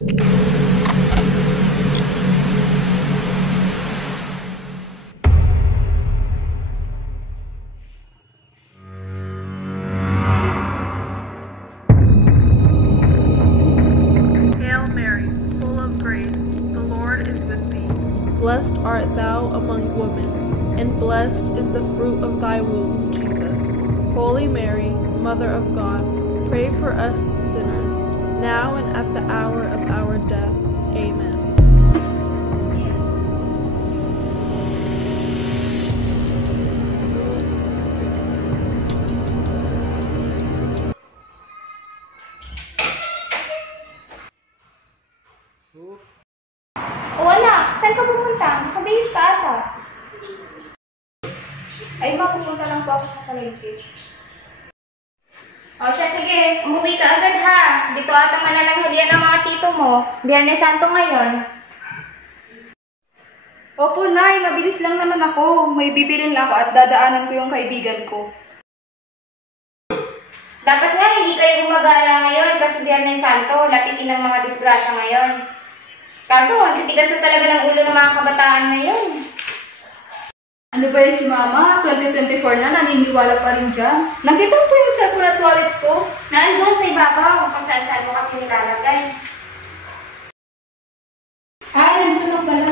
Hail Mary, full of grace, the Lord is with thee. Blessed art thou among women, and blessed is the fruit of thy womb, Jesus. Holy Mary, Mother of God, pray for us sinners, now and at the hour of our death. Amen. O anak, saan ka pumunta? Nakabihis ka ata. Ay, mapupunta lang po ako sa palengke. O siya, sige. Umuwi ka agad ha. Dito ata manananghalian ang mga tito mo. Biyernes Santo ngayon. Opo, Nay. Mabilis lang naman ako. May bibilin ako at dadaanan ko yung kaibigan ko. Dapat nga hindi kayo gumagala ngayon kasi Biyernes Santo. Lapitin ng mga disgrasya ngayon. Kaso, ang titigas na talaga ng ulo ng mga kabataan ngayon. Ano ba yun si Mama? 2024 na, naniniwala pa rin dyan. Nakita mo po yung cellphone at wallet ko? Naandun sa ibabaw kung saan mo kasi nilalagay. Ah, nandito lang pala.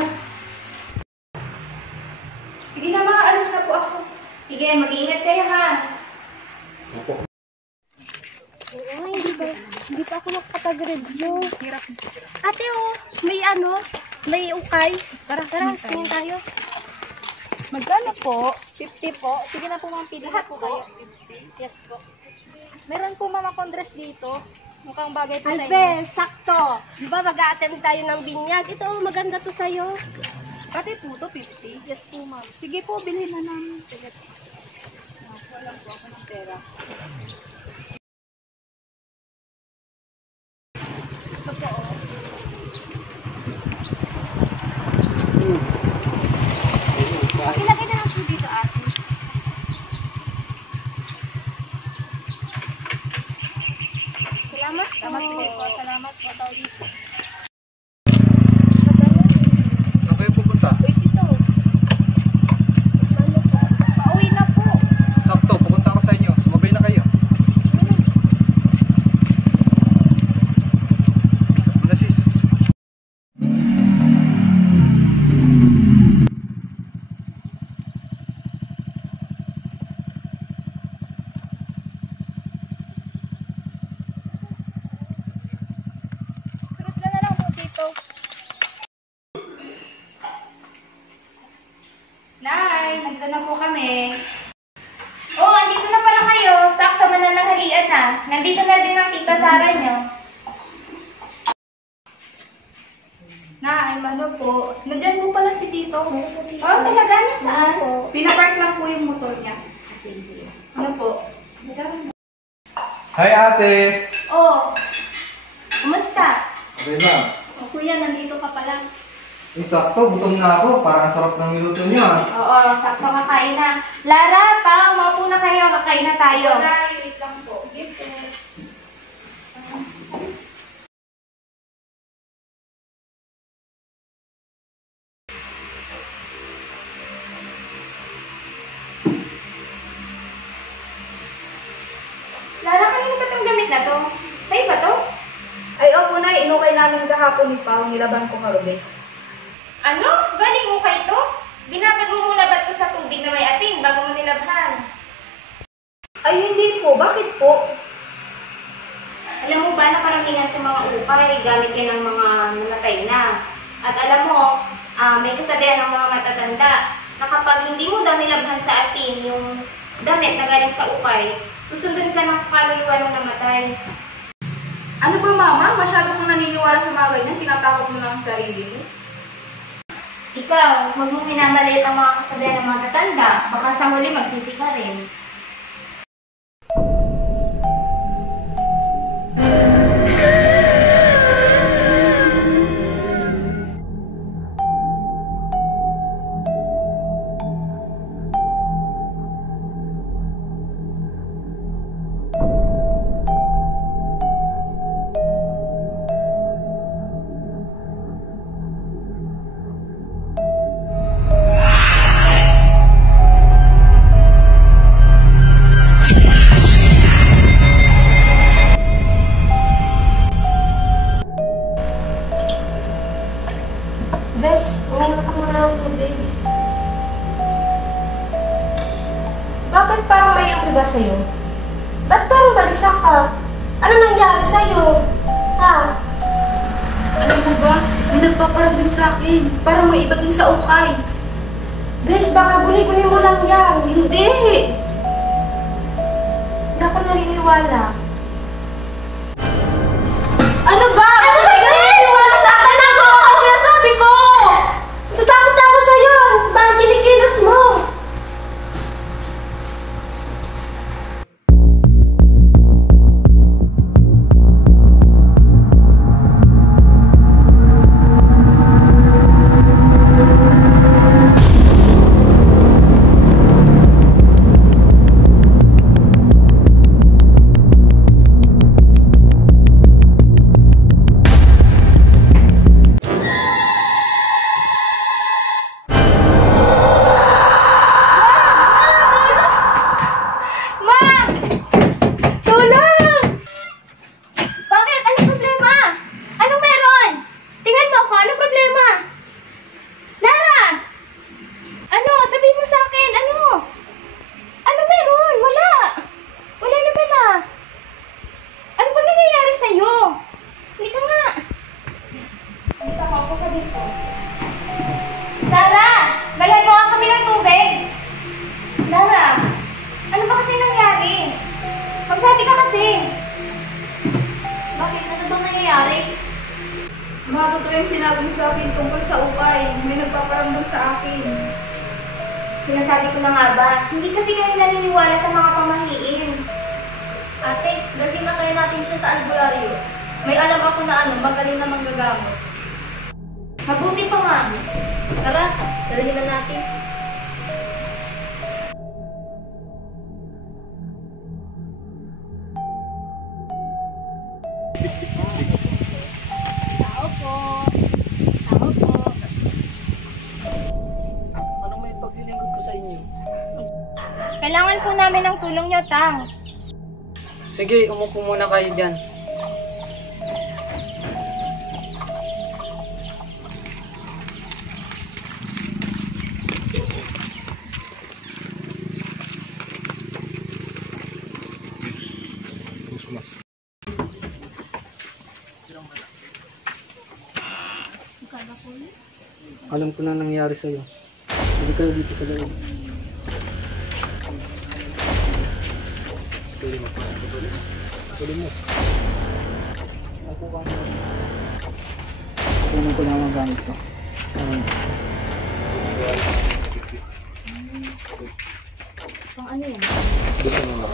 Sige na, Ma. Alis na po ako. Sige, mag-iingat kayo ha. Oo, hindi pa ako makapag-review. Ate, may ukay. Tara, tingin tayo. Magkano po? 50 po. Sige na po, ma'am, pili na po kayo. 50? Yes po. Meron po, mama, dress dito. Mukhang bagay po sa'yo. Albe, sakto. Di ba mag-a-attend tayo ng binyag? Ito, maganda to sa'yo. Pati po to, 50? Yes po, ma'am. Sige po, bilhin na namin. Sige. Wala po ako ng pera. Ito po, oh. Ilagay na lang po dito, ate. Salamat po. Salamat po. Tao dito. Saan kayo pupunta? Wait, ito. Pauwi na po. Sakto, pupunta ako sa inyo. Sumabay na kayo. Ano sis? Sunod ka na lang po dito. Nay, nandito na po kami. Oh, andito na pala kayo. Sakto, manananghalian na. Nandito na din ang tita Sara nyo. Nay, ano po? Nandyan po pala si Tito. Oh, talaga na saan? Pinapark lang po yung motor niya. Sige. Ano po? Hi ate! Oh, kumusta? Okay na. O kuya, nandito ka pala. Sakto, gutom na ako. Parang ang sarap ng minuto niyo ah. Oo, sakto kakain na. Lara, pa, umaupo na kayo. Kakain na tayo. Nay, wait lang po. Sige po. Lara, kanino ba itong gamit na to? Sa'yo ba to? Ay, opo, Nay. Inukay namin kahapon ni Pao. Nilaban ko karobe. Ano? Galing mo ka ito? Binabad mo muna ba ito sa tubig na may asin bago mo nilabhan? Ay, hindi po. Bakit po? Alam mo ba na karamihan sa mga upay, gamit yan ng mga namatay na. At alam mo, may kasabihan ng mga matatanda na kapag hindi mo daw nilabhan sa asin yung damit na galing sa upay, susundin ka ng kaluluwa ng namatay. Ano ba, Mama? Masyado kang naniniwala sa mga ganyan. Tinatakot mo lang ang sarili mo. Ikaw, huwag mong minamaliit ang mga kasabihan ng mga matatanda, baka sa huli magsisi ka rin. sa'yo? Ba't parang balisa ka? Ano nangyari sa'yo? Ha? Alam mo ba, may nagpaparamdam sa akin. Parang may iba dun sa ukay. Bes, baka guni-guni mo lang yan. Hindi! Hindi ako naniniwala. Ano ba? Ano ba, naniniwala sa akin? Ano ang sinasabi ko? Tatakot na ako sa'yo. Bakit kinikilos mo? Totoo yung sinabi mo sa akin tungkol sa ukay. May nagpaparamdam sa akin. Sinasabi ko na nga ba, hindi kasi kayo naniniwala sa mga pamahiin. Ate, dalhin na kaya natin siya sa albularyo. May alam ako na magaling na manggagamot. Mabuti pa nga. Tara, dalhin na natin. Kailangan po namin ng tulong nyo, Tang. Sige, umupo muna kayo dyan. Alam ko na nangyari sa'yo. Hindi kayo dito sa loob. Tuloy mo. Ako ka mo. Kunin ko na ang gamit ko. Pang ano yan? Gusto mo na.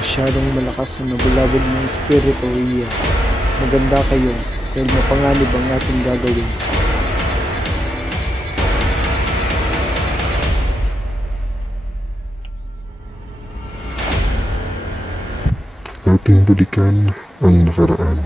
Masyadong malakas ang nabulabog ng espiritu iya. Maganda kayo dahil mapanganib ang ating gagawin. Ating balikan ang nakaraan.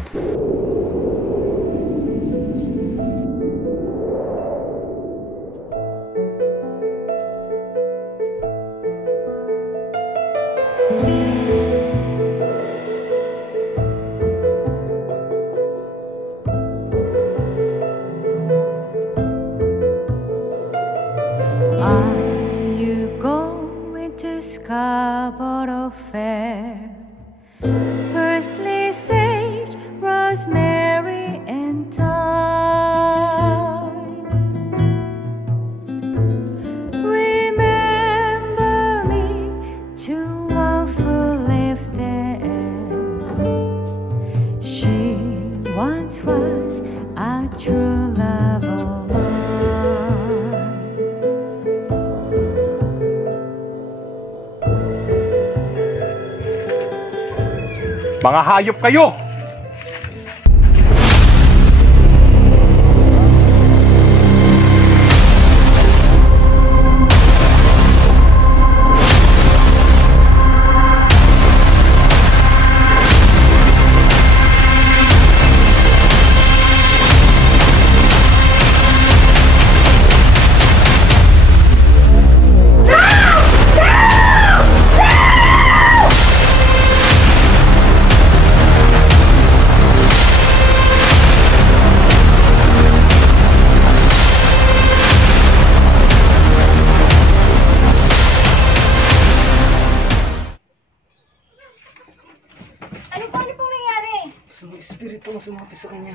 Scarborough Fair, parsley, sage, rosemary, and thyme. Remember me to one who lives there. She once was a true love of mine. Mga hayop kayo! mo sumapit sa kanya.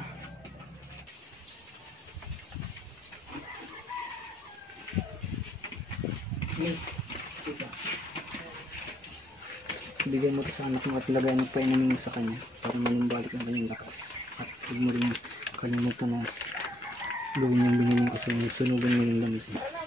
Miss, dito. Bigyan mo ito sa anak mo at lagay mo pa inamin mo sa kanya para manumbalik ang kanyang lakas. At huwag mo rin kalimutan na gawin yung binilin kasi sunugan mo yung damit mo.